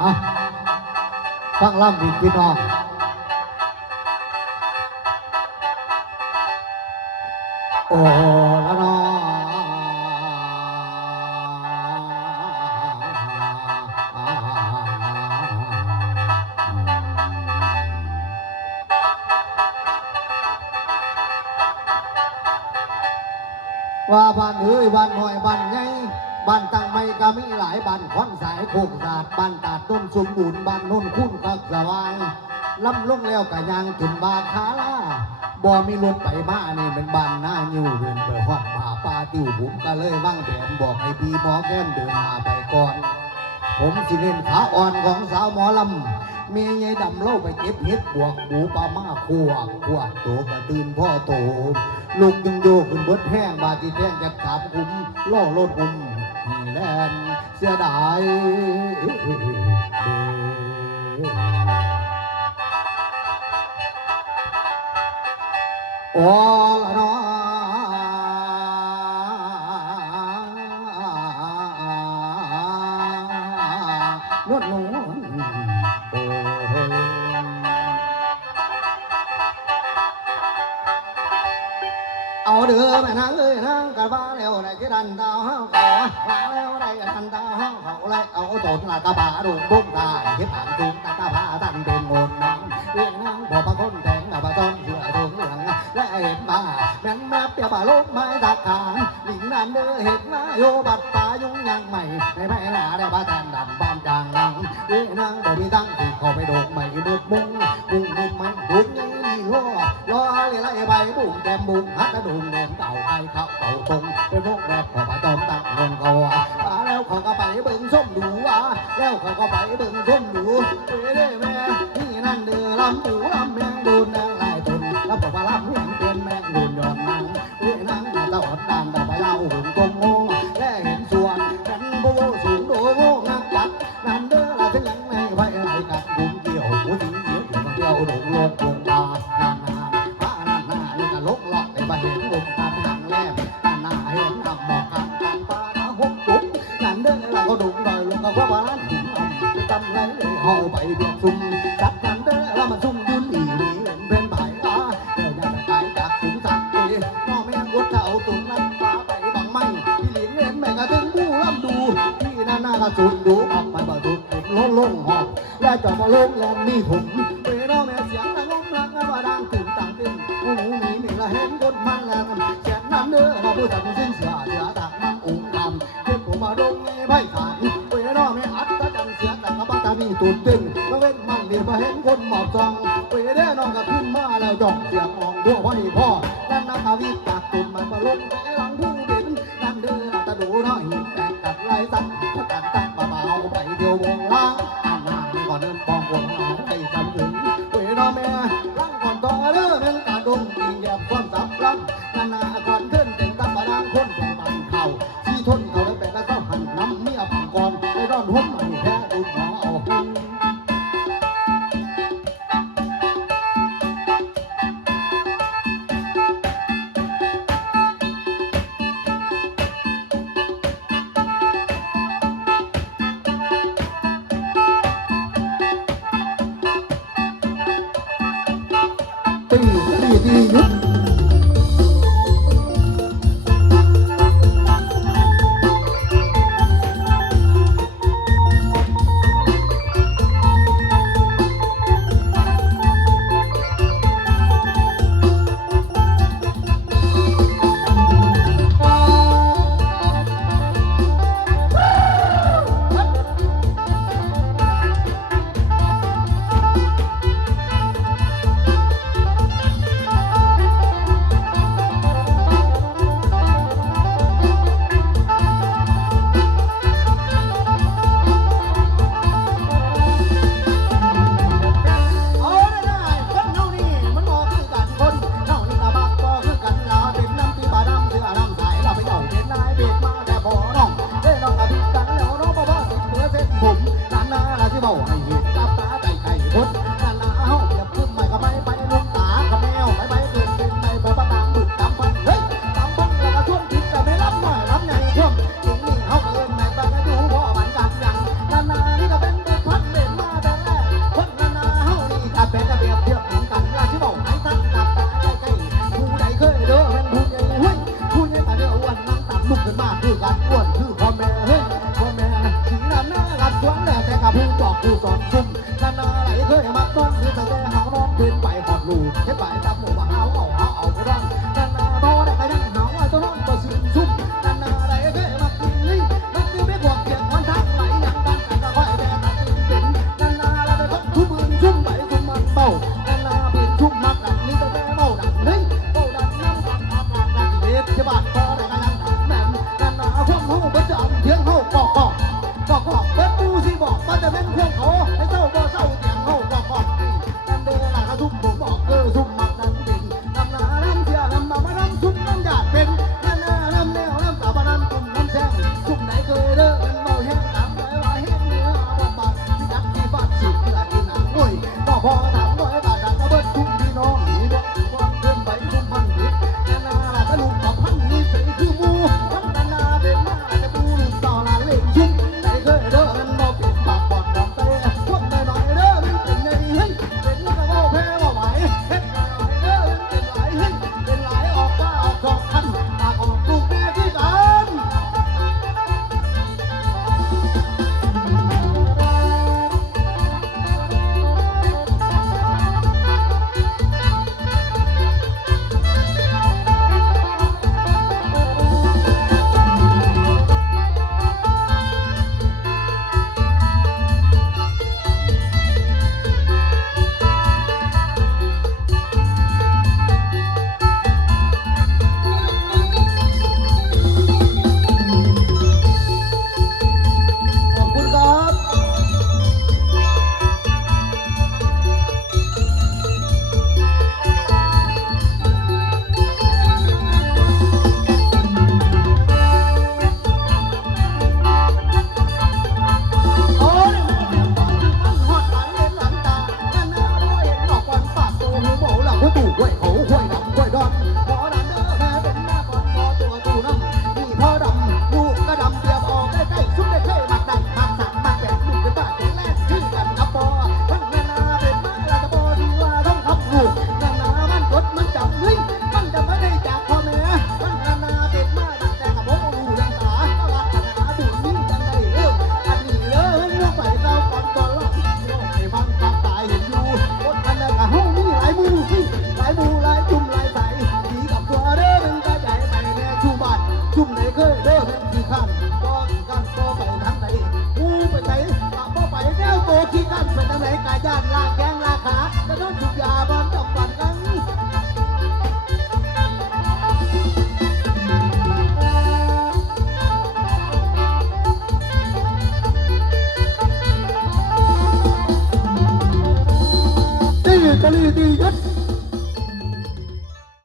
อะฟังล่ำอีกพี่น้องโอ้ละนอว่าบ้านเอ้ยบ้านหน่อยบ้านใหญ่ บ้านตั้งไม่ก็มีหลายบ้านขอนสายโคกศาสตร์บ้านตาดต้นสมบูรณ์บ้านโน้นคุ้นคักสว่างล้ำลงแล้วกะยางขึ้นบาคาลาบ่มีรถไปมานี่เป็นบ้านหน้าอยู่เดินไปฮอดป่าป่าติวผมก็เลยวางแผนบอกให้พี่หมอแก้มเดินหน้าไปก่อน ผมสิเล่นขาอ่อนของสาวหมอลำเมียยายดำเล่าไปเก็บเห็ดบวกหมูปลามาขวกขวกโตกระตื่นพ่อโตลูกจึงโยกขึ้นบดแห้งบาดที่แท่งจะขาบคุ้มล่อโลดอุ้ม นี่แลนเสียดายโอ้ละ น้อนว่าเอ้ยนางกะบาแล้วได้ที่ดันดาวเฮาขอมาแล้วได้ดันดาวเฮาเขาเลยเอาตนละกะบาดูบุ้งตาเฮ็ดอ่างตุงตะกะบาตันเป็นงนน้ำเรียนนางพอประคนแต่งน่ะบ่ต้องเชื่อถุงเหลืองและเห็นมาแม่นแม่เปียบาลูกไม้ตักางหลิงนั่นเด้อเฮ็ดมาโยบัดตายุ่งยังใหม่ในแม่หนาได้บ่ทันดำบานจางนังเรียนนางบ่มีตั้งที่เข้าไปโดกใหม่เบิดมุ้งมุ้ง บบุ้งแกมบุ้งฮัดกระดุมแดงเต่าไทเขาเต่าตรงเป็นพวกแบบขอปะจอมตั้งเงินเขาว่าแล้วเขาก็ไปเบิ่งส้มดูว่าแล้วเขาก็ไปเบิ่งส้มดูเอ้ย เบียดซุ่มจับกันเด้อละมาซุ่มยืนอีหลีเห็นเป็นไผ่าเดี๋ยวจะไปจากขุนสักปีน้อแม่งดเท่าตุนลันฟ้าไปบังไม่พี่หลิงเห็นแม่กระถึงผู้ลำดูพี่นาหน้ากระสุนดูออกไปบ่ดุดลงลงหอบและจะมาลงแลนนี่ถุมเวน้อแม่เสียงละงงลังว่าดังตื่นต่างตื่นหูหมีนี่ละเห็นคนมันแล้วเสียงนั้นเด้อมาพูดจันสิ้นเสือเสือตากมันอุ้งคำเก็บผมมาดงไผ่ขาน แต่กระบะตานี่ตุนตึงมาเว้นมันเดี๋ยวมาเห็นคนหมอบจังเวเด้น้องก็ขึ้นมาแล้วจ่องเสียงมองบัวไว้พ่อนั่นนาคาวิตากตุ่นมันมาลงาให้ คือสอนคุ้มนานาไหลเคยมาต้องคือแต่แต่หางน้องเดินไปหอดลูกเช็ดไปตาม เต่เป็นพวกเขาให้เจ้าบ่ ยุด